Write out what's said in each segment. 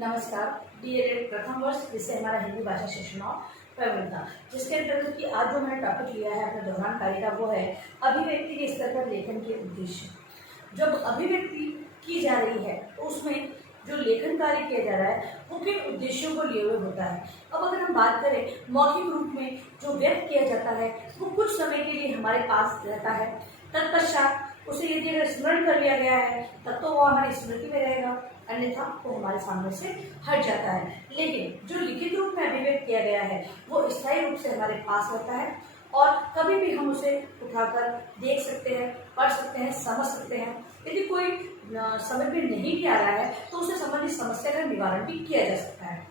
नमस्कार। डीएलएड प्रथम वर्ष जिससे हमारा हिंदी भाषा शिक्षण प्रवीणता, जिसके अंतर्गत कि आज जो मैंने टॉपिक लिया है अपने दोहरान कार्य का, वो है अभिव्यक्ति के स्तर पर लेखन के उद्देश्य। जब अभिव्यक्ति की जा रही है तो उसमें जो लेखन कार्य किया जा रहा है वो किन उद्देश्यों को लिए हुए होता है। अब अगर हम बात करें मौखिक रूप में जो व्यक्त किया जाता है वो कुछ समय के लिए हमारे पास रहता है, तत्पश्चात उसे यदि अगर स्मरण कर लिया गया है तब तो वो हमारी स्मृति में रहेगा, अन्यथा वो हमारे सामने से हट जाता है। लेकिन जो लिखित रूप में अभिव्यक्त किया गया है वो स्थायी रूप से हमारे पास रहता है और कभी भी हम उसे उठाकर देख सकते हैं, पढ़ सकते हैं, समझ सकते हैं। यदि कोई समझ में नहीं भी आ रहा है तो उसे संबंधित समस्या का निवारण भी किया जा सकता है।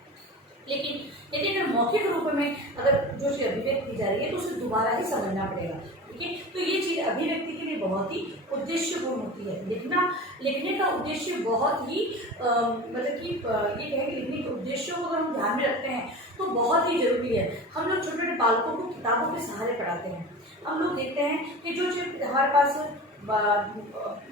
लेकिन यदि अगर मौखिक रूप में अगर जो चीज अभिव्यक्त की जा रही है तो उसे दोबारा ही समझना पड़ेगा। ठीक है, तो ये चीज अभिव्यक्ति के लिए बहुत ही उद्देश्यपूर्ण होती है। लिखने का उद्देश्य बहुत ही मतलब कि ये कहें कि लिखने के उद्देश्यों को अगर हम ध्यान में रखते हैं तो बहुत ही जरूरी है। हम लोग छोटे छोटे बालकों को किताबों के सहारे पढ़ाते हैं। हम लोग देखते हैं कि जो चीज हमारे पास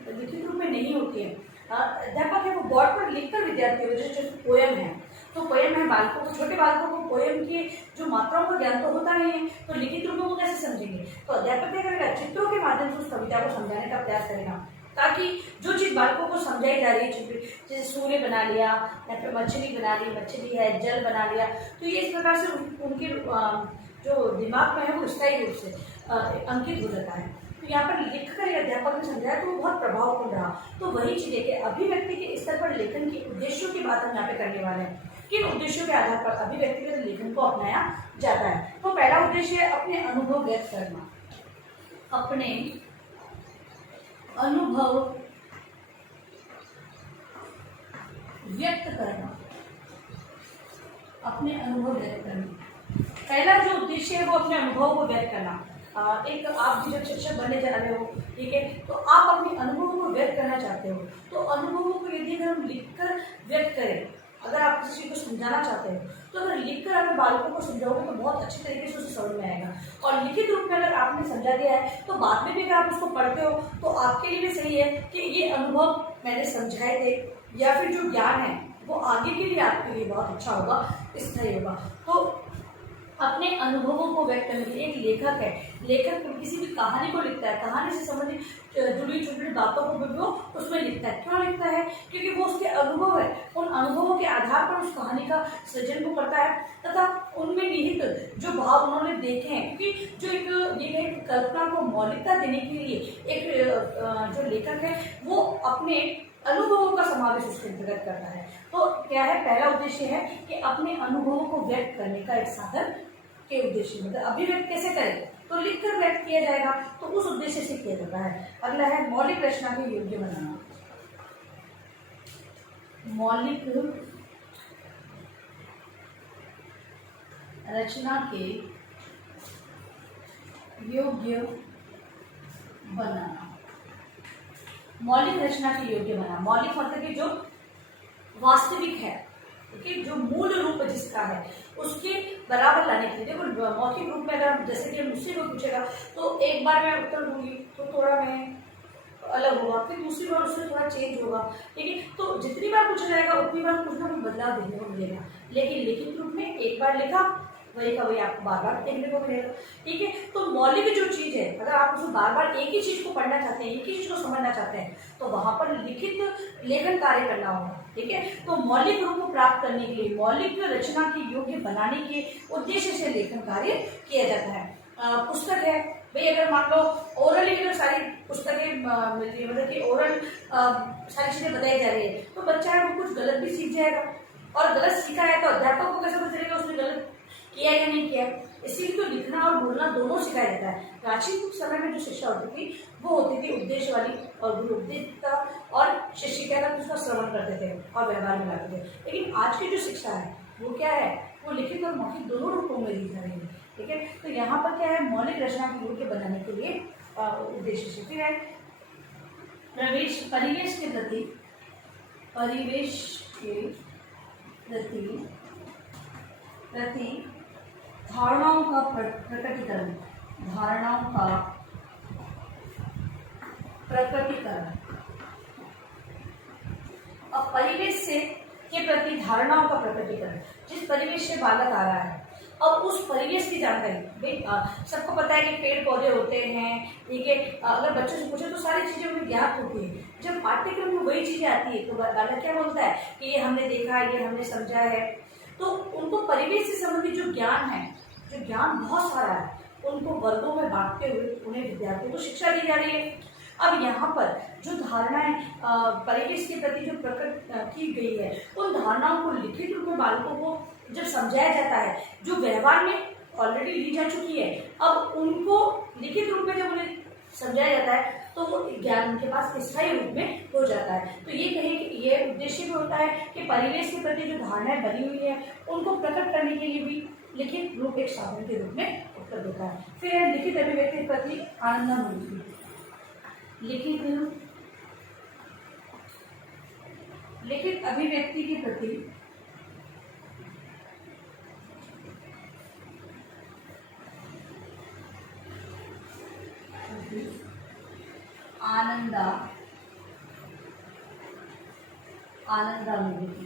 लिखित रूप में नहीं होती है, अध्यापक है वो बोर्ड पर लिखकर विद्यार्थियों को, जैसे पोयम है तो पोयम है, बालकों को, छोटे बालकों को पोयम की जो मात्राओं का ज्ञान तो होता नहीं है तो लिखित रूप में वो कैसे समझेंगे। तो अध्यापक क्या करेगा, चित्रों के माध्यम से उस कविता को समझाने का प्रयास करेगा ताकि जो चीज बालकों को समझाई जा रही है, जैसे सूर्य बना लिया या फिर मछली बना ली, मछली है, जल बना लिया, तो ये इस प्रकार से उनके जो दिमाग में है वो स्थायी रूप से अंकित हो जाता है। तो यहाँ पर लिख कर अध्यापक ने समझाया तो वो बहुत प्रभावपूर्ण रहा। तो वही चीज है कि अभिव्यक्ति के स्तर पर लेखन के उद्देश्यों की बात हम यहाँ पे करने वाले हैं। किन उद्देश्यों के आधार पर अभिव्यक्तिगत लेखन को अपनाया जाता है। तो पहला उद्देश्य है अपने अनुभव व्यक्त करना। अपने अनुभव व्यक्त करना, अपने अनुभव व्यक्त करना। पहला जो उद्देश्य है वो अपने अनुभव को व्यक्त करना। एक आप भी जब शिक्षक बनने जा रहे हो, ठीक है, तो आप अपने अनुभवों को व्यक्त करना चाहते हो तो अनुभवों को यदि अगर हम लिखकर व्यक्त करें, अगर आप किसी चीज को समझाना चाहते हो तो अगर लिखकर अपने बालकों को समझाओगे तो बहुत अच्छी तरीके से उसे समझ में आएगा। और लिखित रूप में अगर आपने समझा दिया है तो बाद में भी अगर आप उसको पढ़ते हो तो आपके लिए भी सही है कि ये अनुभव मैंने समझाए थे, या फिर जो ज्ञान है वो आगे के लिए आपके लिए बहुत अच्छा होगा, स्थायी होगा। तो अपने अनुभवों को व्यक्त करने के लिए एक लेखक है, लेखक किसी भी कहानी को लिखता है, कहानी से संबंधित जुड़ी छोटी छोटी बातों को भी वो उसमें लिखता है। क्यों लिखता है? क्योंकि वो उसके अनुभव है, उन अनुभवों के आधार पर उस कहानी का सृजन वो करता है तथा उनमें निहित जो भाव उन्होंने देखे हैं, क्योंकि जो एक कल्पना को मौलिकता देने के लिए एक जो लेखक है वो अपने अनुभवों का समावेश उसके अंतर्गत करता है। तो क्या है, पहला उद्देश्य है कि अपने अनुभवों को व्यक्त करने का एक साधन के उद्देश्य, मतलब अभिव्यक्त कैसे करें तो लिखकर व्यक्त किया जाएगा, तो उस उद्देश्य से किया जाता है। अगला है मौलिक रचना के योग्य बनाना। मौलिक रचना के योग्य बनाना। मौलिक रचना के योग्य बना, मौलिक मतलब कि जो वास्तविक है, ठीक है, जो मूल रूप जिसका है उसके बराबर लाने के लिए। देखो मौखिक रूप में अगर जैसे कि मुझसे कोई पूछेगा तो एक बार मैं उत्तर दूंगी तो थोड़ा मैं अलग होगा, फिर दूसरी बार उससे थोड़ा चेंज होगा, ठीक है। तो जितनी बार पूछा जाएगा उतनी बार कुछ ना कुछ बदलाव देखने को मिलेगा। लेकिन लिखित रूप में एक बार लिखा वही का वही आपको बार बार देखने को मिलेगा, ठीक है। तो मौलिक जो चीज है, अगर आप उसे बार बार एक ही चीज को पढ़ना चाहते हैं, एक ही चीज को समझना चाहते हैं तो वहां पर लिखित लेखन कार्य करना होगा, ठीक है। तो मौलिक रूप को प्राप्त करने के लिए, मौलिक रचना के योग्य बनाने के उद्देश्य से लेखन कार्य किया जाता है। पुस्तक है भाई, अगर मान लो ओरली अगर सारी पुस्तकें मिलती है, मतलब कि ओरल सारी चीजें बताई जा रही है तो बच्चा है वो कुछ गलत भी सीख जाएगा, और गलत सीखा है तो अध्यापक को कैसे पता चलेगा उसने गलत किया या नहीं किया। इसीलिए तो लिखना और बोलना दोनों सिखाया जाता है। प्राचीन समय में जो शिक्षा होती थी वो होती थी उपदेश वाली, और गुरु उपदेश था और शिक्षिका का उसका श्रवण करते थे और व्यवहार में लाते थे। लेकिन आज की जो शिक्षा है वो क्या है, वो लिखित और मौखिक दोनों रूपों में दी जा रही है, ठीक है। तो यहाँ पर क्या है, मौलिक रचना के योग्य बनाने के लिए उद्देश्य से फिर है परिवेश के प्रति, परिवेश के प्रति धारणाओं का प्रकटीकरण, धारणाओं का प्रकटीकरण। अब परिवेश से के प्रति धारणाओं का प्रकटीकरण। जिस परिवेश से बालक आ रहा है, अब उस परिवेश की जानकारी, सबको पता है कि पेड़ पौधे होते हैं, ठीक है, अगर बच्चों से पूछे तो सारी चीजें उन्हें ज्ञात होती है। जब पाठ्यक्रम में वही चीजें आती है तो बालक क्या बोलता है कि ये हमने देखा, ये हमने समझा है। तो उनको परिवेश से संबंधित जो ज्ञान है, जो ज्ञान बहुत सारा है, उनको वर्गों में बांटते हुए उन्हें विद्यार्थियों को शिक्षा दी जा रही है। अब यहाँ पर जो धारणाएं परिवेश के प्रति जो प्रकट की गई है, उन धारणाओं को लिखित रूप में बालकों को जब समझाया जाता है, जो व्यवहार में ऑलरेडी ली जा चुकी है, अब उनको लिखित रूप में जब उन्हें समझाया जाता है तो वो ज्ञान उनके पास स्थायी रूप में हो जाता है। तो ये कहें कि ये उद्देश्य भी होता है कि परिवेश के प्रति जो धारणाएं बनी हुई है उनको प्रकट करने के लिए भी लिखित रूप एक साधन के रूप में उत्तर देता है। फिर है लिखित अभिव्यक्ति के प्रति आनंदानुभूति। लिखित अभिव्यक्ति के प्रति आनंदानुभूति।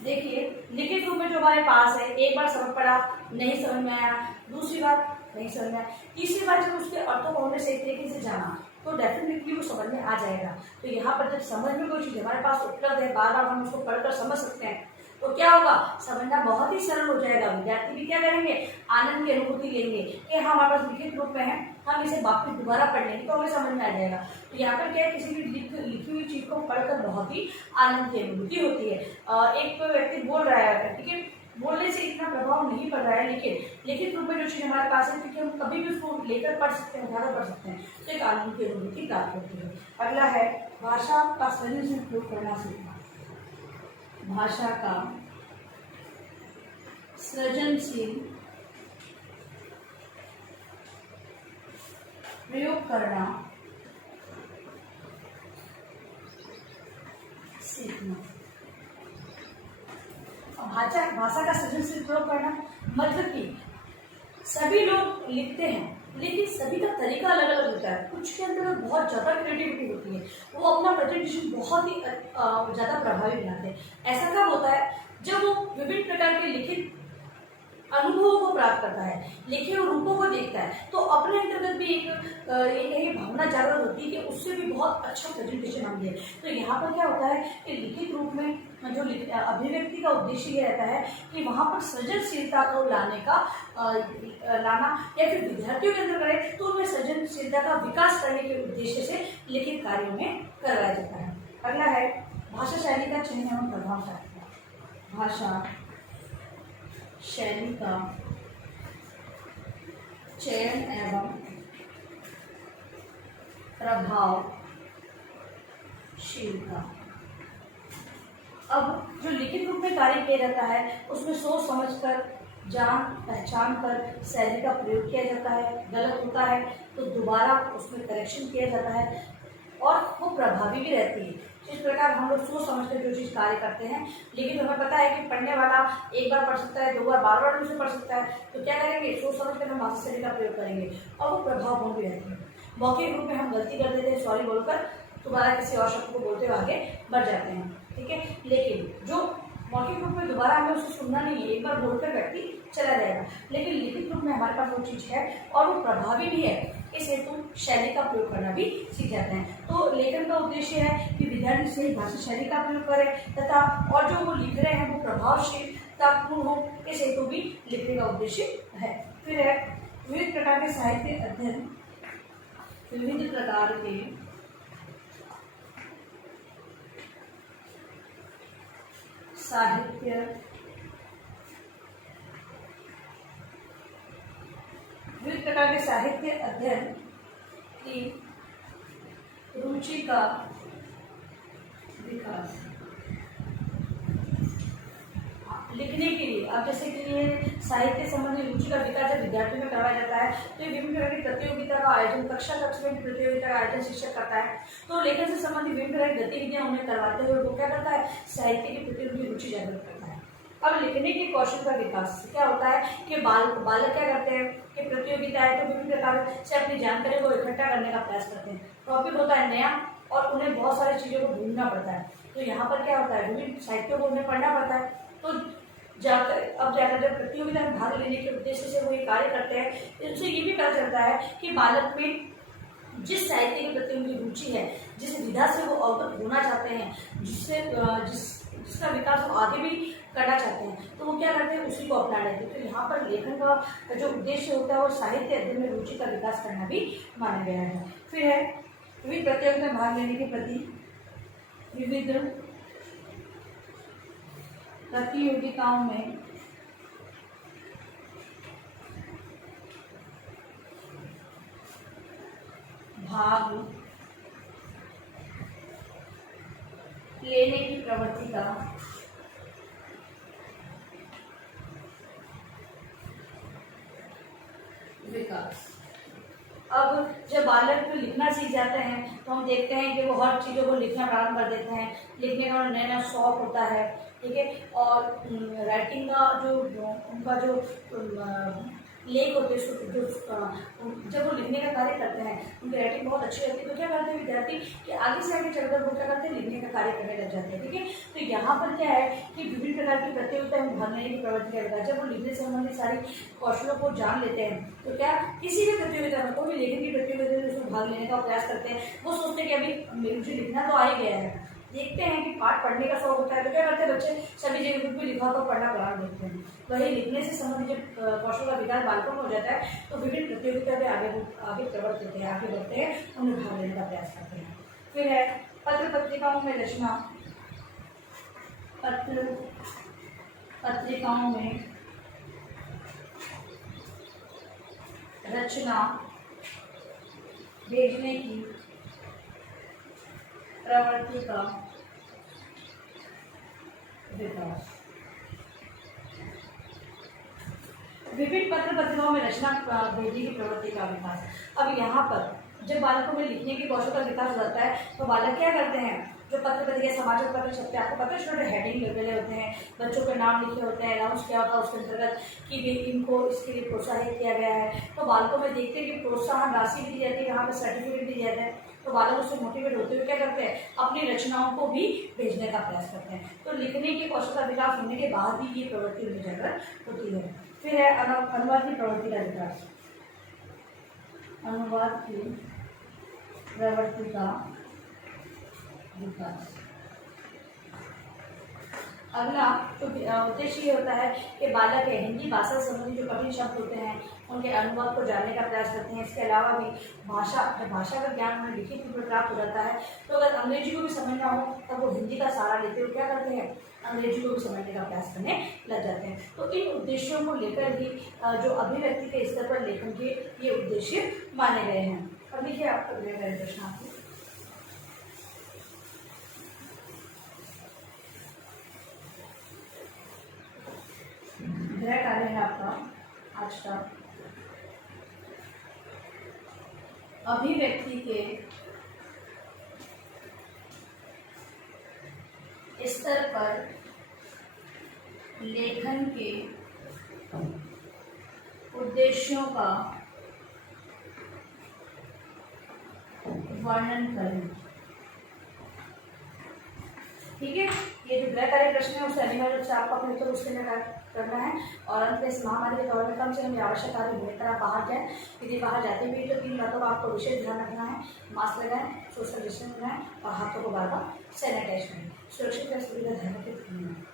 देखिए, लिखित रूप में जो हमारे पास है, एक बार समझ पड़ा, नहीं समझ में आया, दूसरी बार नहीं समझ में आया, तीसरी बार जब उसके अर्थों को हमने सही तरीके से जाना तो डेफिनेटली वो समझ में आ जाएगा। तो यहाँ पर जब समझ में कोई चीज़ हमारे पास उपलब्ध है, बार बार हम उसको पढ़कर समझ सकते हैं, तो क्या होगा, समझना बहुत ही सरल हो जाएगा। विद्यार्थी भी क्या करेंगे, आनंद की अनुभूति लेंगे कि हाँ हमारे पास लिखित रूप में है, हम इसे वापस दोबारा पढ़ लेंगे तो हमें समझ में आ जाएगा। तो यहाँ पर क्या है, किसी भी लिखी हुई चीज को पढ़कर बहुत ही आनंद की अनुभूति होती है। एक व्यक्ति बोल रहा है, ठीक है, बोलने से इतना प्रभाव नहीं पड़ रहा है, लेकिन लिखित रूप में जो चीज हमारे पास है, क्योंकि हम कभी भी उसको लेकर पढ़ सकते हैं, उठाकर पढ़ सकते हैं, तो एक आनंद की अनुभूति प्राप्त होती है। अगला है भाषा का सृजनशील प्रयोग करना सीखना। भाषा का सृजनशील प्रयोग करना सीखना। भाषा का सृजनशील प्रयोग करना मतलब कि सभी लोग लिखते हैं, लेकिन सभी का तरीका अलग अलग होता है। कुछ के अंदर बहुत ज़्यादा क्रिएटिविटी होती है, वो अपना प्रेजेंटेशन बहुत ही ज़्यादा प्रभावी बनाते हैं। ऐसा कब होता है, जब वो विभिन्न प्रकार के लिखित अनुभवों को प्राप्त करता है, लिखे हुए रूपों को देखता है, तो अपने अंतर्गत भी एक भावना जागृत होती है कि उससे भी बहुत अच्छा प्रेजेंटेशन हम दें। तो यहाँ पर क्या होता है कि लिखित रूप में जो अभिव्यक्ति का उद्देश्य ये रहता है कि वहाँ पर सृजनशीलता को लाना या फिर विद्यार्थियों के अंदर करें तो उनमें सृजनशीलता का विकास करने के उद्देश्य से लिखित कार्यों में करवाया जाता है। अगला है भाषा शैली का चयन एवं प्रभाव। भाषा शैली का चयन एवं प्रभावशीलता। अब जो लिखित रूप में कार्य किया जाता है उसमें सोच समझकर, जान पहचान कर शैली का प्रयोग किया जाता है। गलत होता है तो दोबारा उसमें करेक्शन किया जाता है और वो प्रभावी भी रहती है। इस प्रकार हम लोग सोच समझकर जो चीज़ कार्य करते हैं, लेकिन हमें पता है कि पढ़ने वाला एक बार पढ़ सकता है, दो बार, बार बार उसे पढ़ सकता है, तो क्या करेंगे, सोच समझकर हम भाषा शैली का प्रयोग करेंगे और वो प्रभावपूर्ण भी रहती है। मौखिक रूप में हम गलती कर देते हैं, सॉरी बोलकर दोबारा किसी और शब्द को बोलते हुए आगे बढ़ जाते हैं, ठीक है। लेकिन जो मौखिक रूप में दोबारा हमें उसे सुनना नहीं है, एक बार बोलकर व्यक्ति चला जाएगा, लेकिन लिखित रूप में हमारे पास वो चीज़ है और वो प्रभावी भी है, इस हेतु शैली का प्रयोग करना भी सीख जाते हैं। तो लेखन का उद्देश्य है कि विद्यार्थी सही भाषा शैली का प्रयोग करें तथा और जो वो लिख रहे हैं वो प्रभावशीलतापूर्ण हो, इस हेतु भी लिखने का उद्देश्य है। फिर है विविध प्रकार के साहित्य अध्ययन। विविध प्रकार के साहित्य अध्ययन की रुचि का विकास। लिखने के लिए अब जैसे कि ये साहित्य संबंधी रुचि का विकास जब विद्यार्थियों में करवाया जाता है तो विभिन्न प्रकार की प्रतियोगिता का आयोजन, कक्षा कक्ष में प्रतियोगिता का आयोजन शिक्षक करता है। तो लेखन से संबंधित विभिन्न प्रकार की गतिविधियां उन्हें करवाते हुए वो क्या करता है, साहित्य की प्रति उनकी रुचि जागृत करता है। अब लिखने के कौशल का विकास क्या होता है कि बालक क्या करते हैं कि प्रतियोगिता है तो विभिन्न प्रकार से अपनी जानकारी को इकट्ठा करने का प्रयास करते हैं। टॉपिक होता है नया और उन्हें बहुत सारी चीज़ों को ढूंढना पड़ता है। तो यहाँ पर क्या होता है, विभिन्न साहित्यों को हमें पढ़ना पड़ता है। तो जाकर जब प्रतियोगिता में भाग लेने के उद्देश्य से वो ये कार्य करते हैं, इससे ये भी पता चलता है कि बालक में जिस साहित्य के प्रति उनकी रुचि है, जिस विधा से वो अवगत होना चाहते हैं, जिसका विकास वो आगे भी करना चाहते हैं, तो वो क्या करते हैं, उसी को अपना लेते हैं। तो यहाँ पर लेखन का जो उद्देश्य होता है वो साहित्य अध्ययन में रुचि का विकास करना भी माना गया है। फिर है विविध प्रतियोगिता में भाग लेने के प्रति विविध प्रतियोगिताओं में भाग लेने की प्रवृत्ति का विकास। अब जब बालक लिखना सीख जाते हैं तो हम देखते हैं कि वो हर चीज़ों को लिखना प्रारंभ कर देते हैं, लिखने का नया नया शौक होता है, ठीक है। और राइटिंग का उनका जो लेख होते हैं, जब वो लिखने का कार्य करते हैं उनकी राइटिंग बहुत अच्छी रहती है। तो क्या करते हैं विद्यार्थी कि आगे से आगे चलकर वो क्या करते हैं, लिखने का कार्य करने लग जाते हैं, ठीक है। तो यहाँ पर क्या है कि विभिन्न प्रकार की प्रतियोगिता में भाग लेने की प्रवृत्ति करता है। जब वो लिखने संबंधी सारी कौशलों को जान लेते हैं तो क्या किसी भी प्रतियोगिता में, कोई भी लेखन की प्रतियोगिता में उसमें भाग लेने का प्रयास करते हैं। वो सोचते हैं कि अभी मुझे लिखना तो आ ही गया है। देखते हैं कि पाठ पढ़ने का शौक होता है तो क्या करते हैं बच्चे, सभी जगह बुक में लिखा हुआ पढ़ना प्रारंभ करते हैं। वही लिखने से संबंधित जब कौशल का विकास बालकों में हो जाता है तो विभिन्न प्रतियोगिता में आगे प्रवृत्त होते हैं, आगे बढ़ते हैं, उन्हें भाग लेने का प्रयास करते हैं। फिर है पत्र पत्रिकाओं में रचना, पत्र पत्रिकाओं में रचना भेजने की प्रवृत्ति का विकास। विभिन्न पत्र पत्रिकाओं में रचना भेजने की प्रवृत्ति का विकास। अब यहाँ पर जब बालकों में लिखने की कौशल का विकास हो जाता है तो बालक क्या करते हैं, जो पत्र पत्रिका समाचार पत्र छपते हैं, आपको पता है छोटे हेडिंग लगे होते हैं, बच्चों के नाम लिखे होते हैं, अनाउंस किया होता है उसके अंतर्गत कि भी इनको इसके लिए प्रोत्साहित किया गया है। तो बालकों में देखते हैं कि प्रोत्साहन राशि भी दी जाती है, यहाँ पर सर्टिफिकेट दी जाता है। तो बालक उससे मोटिवेट होते हुए क्या करते हैं, अपनी रचनाओं को भी भेजने का प्रयास करते हैं। तो लिखने के कौशल का विकास होने के बाद भी ये प्रवृत्ति उन्हें जागृत होती है। फिर है अनुवाद की प्रवृत्ति का विकास। अनुवाद की प्रवृत्ति का विकास। अगला तो उद्देश्य ये होता है कि बालक हिंदी भाषा से संबंधित जो कठिन शब्द होते हैं उनके अनुवाद को जानने का प्रयास करते हैं। इसके अलावा भी जब भाषा का ज्ञान उन्हें लिखित रूप में प्राप्त हो जाता है तो अगर अंग्रेजी को भी समझना हो तब वो हिंदी का सहारा लेते हुए क्या करते हैं, अंग्रेजी को भी समझने का प्रयास करने लग जाते हैं। तो इन उद्देश्यों को लेकर ही जो अभिव्यक्ति के स्तर पर लेखन के ये उद्देश्य माने गए हैं। अब देखिए आपको अगले प्रश्न आपको गृह कार्य है आपका आज का, अभिव्यक्ति के स्तर पर लेखन के उद्देश्यों का वर्णन करें। ठीक है, ये जो गृह कार्य प्रश्न है उसे अनिवार्य रूप से आपको अपने उत्तर उसके लिए करना है। और अंत में इस महामारी के दौर में कम से कम आवश्यक कार्य बेहतर आप बाहर जाएं। यदि बाहर जाते भी तो 3 बातों का आपको विशेष ध्यान रखना है, मास्क लगाएं, सोशल डिस्टेंस बनाएं और हाथों को बार बार सैनिटाइज करें। सुरक्षित सुविधा ध्यान रखें।